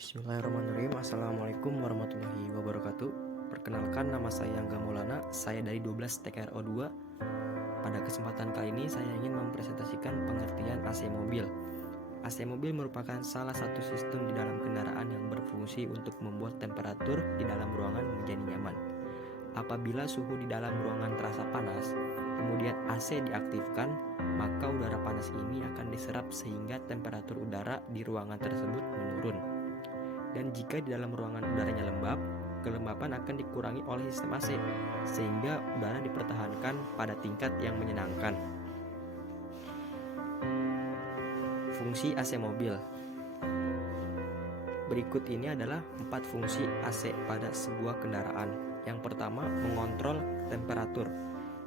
Bismillahirrahmanirrahim. Assalamualaikum warahmatullahi wabarakatuh. Perkenalkan, nama saya Angga Maulana. Saya dari 12 TKRO 2. Pada kesempatan kali ini saya ingin mempresentasikan pengertian AC mobil. AC mobil merupakan salah satu sistem di dalam kendaraan yang berfungsi untuk membuat temperatur di dalam ruangan menjadi nyaman. Apabila suhu di dalam ruangan terasa panas, kemudian AC diaktifkan, maka udara panas ini akan diserap sehingga temperatur udara di ruangan tersebut menurun. Dan jika di dalam ruangan udaranya lembab, kelembapan akan dikurangi oleh sistem AC, sehingga udara dipertahankan pada tingkat yang menyenangkan. Fungsi AC mobil. Berikut ini adalah 4 fungsi AC pada sebuah kendaraan. Yang pertama, mengontrol temperatur.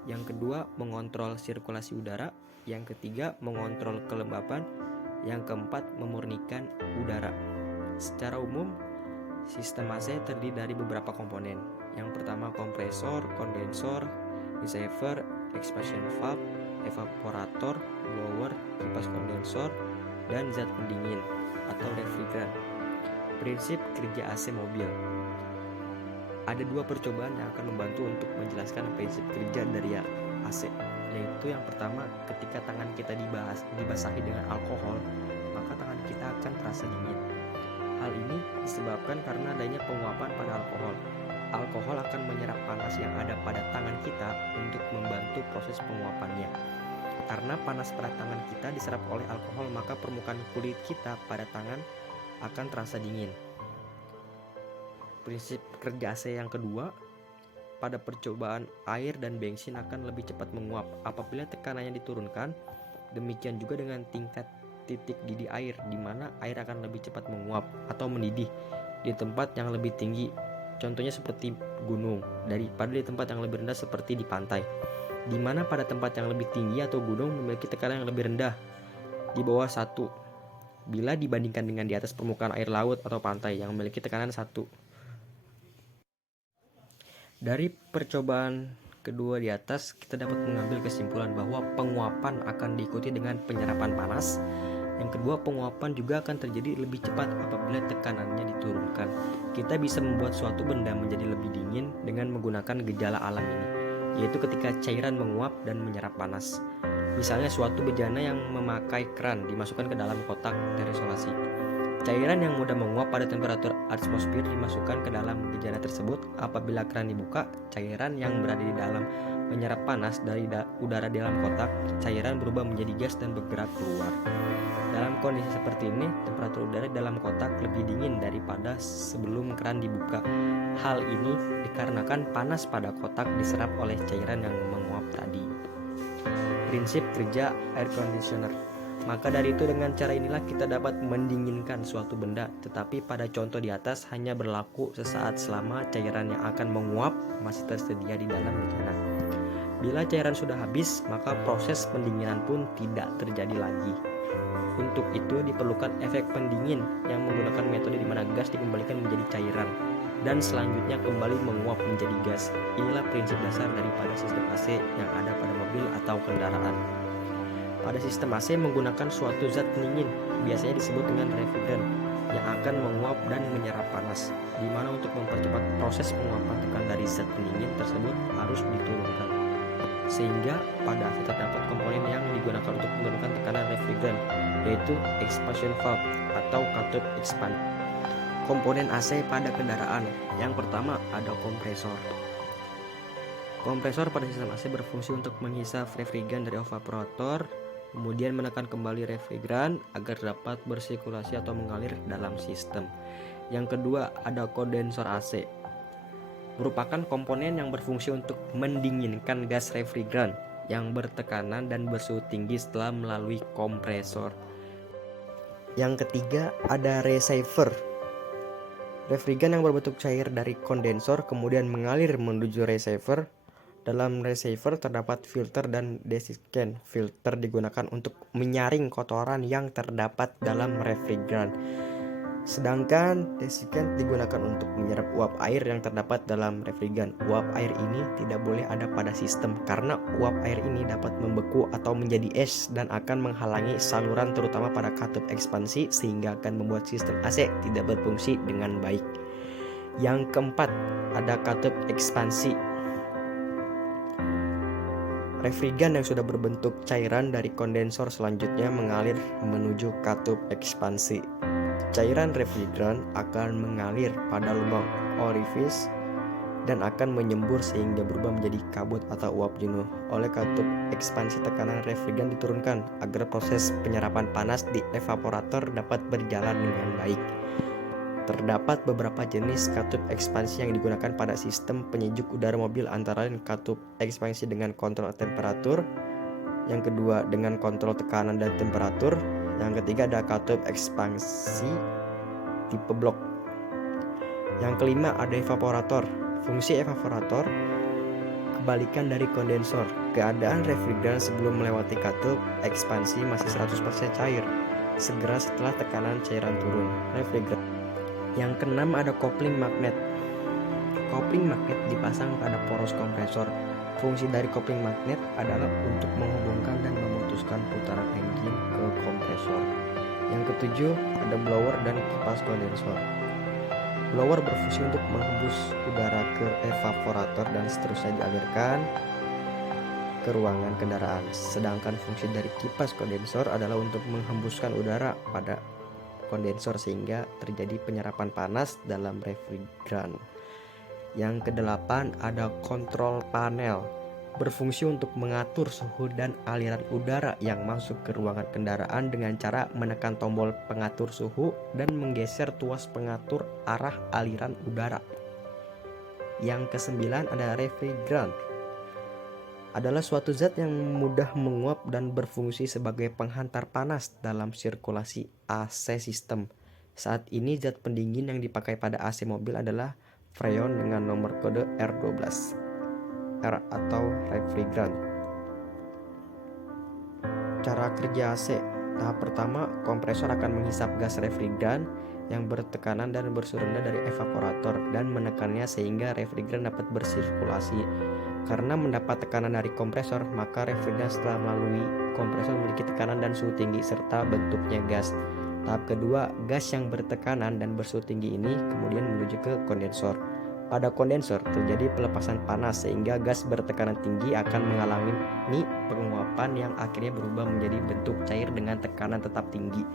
Yang kedua, mengontrol sirkulasi udara. Yang ketiga, mengontrol kelembapan. Yang keempat, memurnikan udara. Secara umum, sistem AC terdiri dari beberapa komponen. Yang pertama, kompresor, kondensor, receiver, expansion valve, evaporator, blower, kipas kondensor, dan zat pendingin atau refrigeran. Prinsip kerja AC mobil. Ada 2 percobaan yang akan membantu untuk menjelaskan prinsip kerja dari AC, yaitu yang pertama, ketika tangan kita dibasahi dengan alkohol, maka tangan kita akan terasa dingin. Hal ini disebabkan karena adanya penguapan pada alkohol. Alkohol akan menyerap panas yang ada pada tangan kita untuk membantu proses penguapannya. Karena panas pada tangan kita diserap oleh alkohol, maka permukaan kulit kita pada tangan akan terasa dingin. Prinsip kerja AC yang kedua, pada percobaan air dan bensin akan lebih cepat menguap apabila tekanannya diturunkan. Demikian juga dengan tingkat titik didih air, di mana air akan lebih cepat menguap atau mendidih di tempat yang lebih tinggi, contohnya seperti gunung, daripada di tempat yang lebih rendah seperti di pantai, di mana pada tempat yang lebih tinggi atau gunung memiliki tekanan yang lebih rendah, di bawah 1, bila dibandingkan dengan di atas permukaan air laut atau pantai yang memiliki tekanan 1. Dari percobaan kedua di atas, kita dapat mengambil kesimpulan bahwa penguapan akan diikuti dengan penyerapan panas. Yang kedua, penguapan juga akan terjadi lebih cepat apabila tekanannya diturunkan. Kita bisa membuat suatu benda menjadi lebih dingin dengan menggunakan gejala alam ini, yaitu ketika cairan menguap dan menyerap panas. Misalnya suatu bejana yang memakai keran dimasukkan ke dalam kotak terisolasi. Cairan yang mudah menguap pada temperatur atmosfer dimasukkan ke dalam bejana tersebut. Apabila keran dibuka, cairan yang berada di dalam menyerap panas dari udara di dalam kotak. Cairan berubah menjadi gas dan bergerak keluar. Dalam kondisi seperti ini, temperatur udara dalam kotak lebih dingin daripada sebelum keran dibuka. Hal ini dikarenakan panas pada kotak diserap oleh cairan yang menguap tadi. Prinsip kerja air conditioner. Maka dari itu, dengan cara inilah kita dapat mendinginkan suatu benda. Tetapi pada contoh di atas hanya berlaku sesaat selama cairan yang akan menguap masih tersedia di dalam bejana. Bila cairan sudah habis, maka proses pendinginan pun tidak terjadi lagi. Untuk itu diperlukan efek pendingin yang menggunakan metode di mana gas dikembalikan menjadi cairan dan selanjutnya kembali menguap menjadi gas. Inilah prinsip dasar daripada sistem AC yang ada pada mobil atau kendaraan. Pada sistem AC menggunakan suatu zat pendingin, biasanya disebut dengan refrigeran, yang akan menguap dan menyerap panas, di mana untuk mempercepat proses penguapan tekan dari zat pendingin tersebut harus diturunkan. Sehingga pada AC terdapat komponen yang digunakan untuk menurunkan tekanan refrigeran, yaitu expansion valve atau katup expand. Komponen AC pada kendaraan. Yang pertama ada kompresor. Kompresor pada sistem AC berfungsi untuk menghisap refrigeran dari evaporator, kemudian menekan kembali refrigeran agar dapat bersirkulasi atau mengalir dalam sistem. Yang kedua ada kondensor AC, merupakan komponen yang berfungsi untuk mendinginkan gas refrigeran yang bertekanan dan bersuhu tinggi setelah melalui kompresor. Yang ketiga ada receiver. Refrigeran yang berbentuk cair dari kondensor kemudian mengalir menuju receiver. Dalam receiver terdapat filter dan desiccant. Filter digunakan untuk menyaring kotoran yang terdapat dalam refrigeran. Sedangkan desiccant digunakan untuk menyerap uap air yang terdapat dalam refrigeran. Uap air ini tidak boleh ada pada sistem karena uap air ini dapat membeku atau menjadi es dan akan menghalangi saluran terutama pada katup ekspansi sehingga akan membuat sistem AC tidak berfungsi dengan baik. Yang keempat, ada katup ekspansi. Refrigeran yang sudah berbentuk cairan dari kondensor selanjutnya mengalir menuju katup ekspansi. Cairan refrigeran akan mengalir pada lubang orifis dan akan menyembur sehingga berubah menjadi kabut atau uap jenuh. Oleh katup ekspansi, tekanan refrigeran diturunkan agar proses penyerapan panas di evaporator dapat berjalan dengan baik. Terdapat beberapa jenis katup ekspansi yang digunakan pada sistem penyejuk udara mobil, antara lain katup ekspansi dengan kontrol temperatur, yang kedua dengan kontrol tekanan dan temperatur, yang ketiga ada katup ekspansi tipe blok. Yang kelima ada evaporator. Fungsi evaporator kebalikan dari kondensor. Keadaan refrigeran sebelum melewati katup ekspansi masih 100% cair, segera setelah tekanan cairan turun. Refrigeran. Yang keenam ada kopling magnet. Kopling magnet dipasang pada poros kompresor. Fungsi dari kopling magnet adalah untuk menghubungkan dan memutuskan putaran engine ke kompresor. Yang ketujuh ada blower dan kipas kondensor. Blower berfungsi untuk menghembus udara ke evaporator dan seterusnya dialirkan ke ruangan kendaraan. Sedangkan fungsi dari kipas kondensor adalah untuk menghembuskan udara pada kondensor sehingga terjadi penyerapan panas dalam refrigeran. Yang kedelapan ada kontrol panel. Berfungsi untuk mengatur suhu dan aliran udara yang masuk ke ruangan kendaraan dengan cara menekan tombol pengatur suhu dan menggeser tuas pengatur arah aliran udara. Yang kesembilan ada refrigeran. Adalah suatu zat yang mudah menguap dan berfungsi sebagai penghantar panas dalam sirkulasi AC sistem. Saat ini zat pendingin yang dipakai pada AC mobil adalah freon dengan nomor kode R12. R atau refrigeran. Cara kerja AC. Tahap pertama, kompresor akan menghisap gas refrigeran yang bertekanan dan bersih rendah dari evaporator dan menekannya sehingga refrigeran dapat bersirkulasi. Karena mendapat tekanan dari kompresor, maka refrigeran setelah melalui kompresor memiliki tekanan dan suhu tinggi serta bentuknya gas. Tahap kedua, gas yang bertekanan dan bersuhu tinggi ini kemudian menuju ke kondensor. Pada kondensor terjadi pelepasan panas sehingga gas bertekanan tinggi akan menghalangi penguapan yang akhirnya berubah menjadi bentuk cair dengan tekanan tetap tinggi.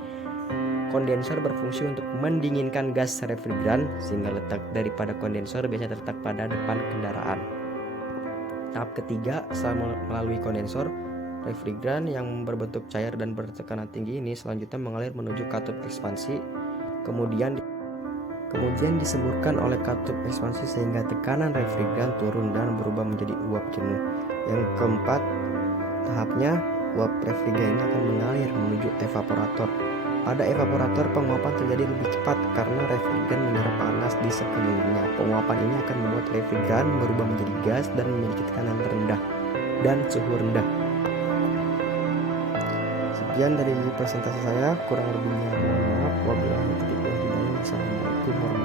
Kondensor berfungsi untuk mendinginkan gas refrigeran sehingga letak daripada kondensor biasanya terletak pada depan kendaraan. Tahap ketiga, setelah melalui kondensor, refrigeran yang berbentuk cair dan bertekanan tinggi ini selanjutnya mengalir menuju katup ekspansi, kemudian disemburkan oleh katup ekspansi sehingga tekanan refrigeran turun dan berubah menjadi uap jenuh. Yang keempat, tahapnya uap refrigeran ini akan mengalir menuju evaporator. Pada evaporator, penguapan terjadi lebih cepat karena refrigeran menyerap panas di sekelilingnya. Penguapan ini akan membuat refrigeran berubah menjadi gas dan memiliki tekanan rendah dan suhu rendah. Sekian dari presentasi saya, kurang lebihnya mohon maaf. Wabillahi taufiq wal hidayah. Wassalamualaikum warahmatullahi wabarakatuh.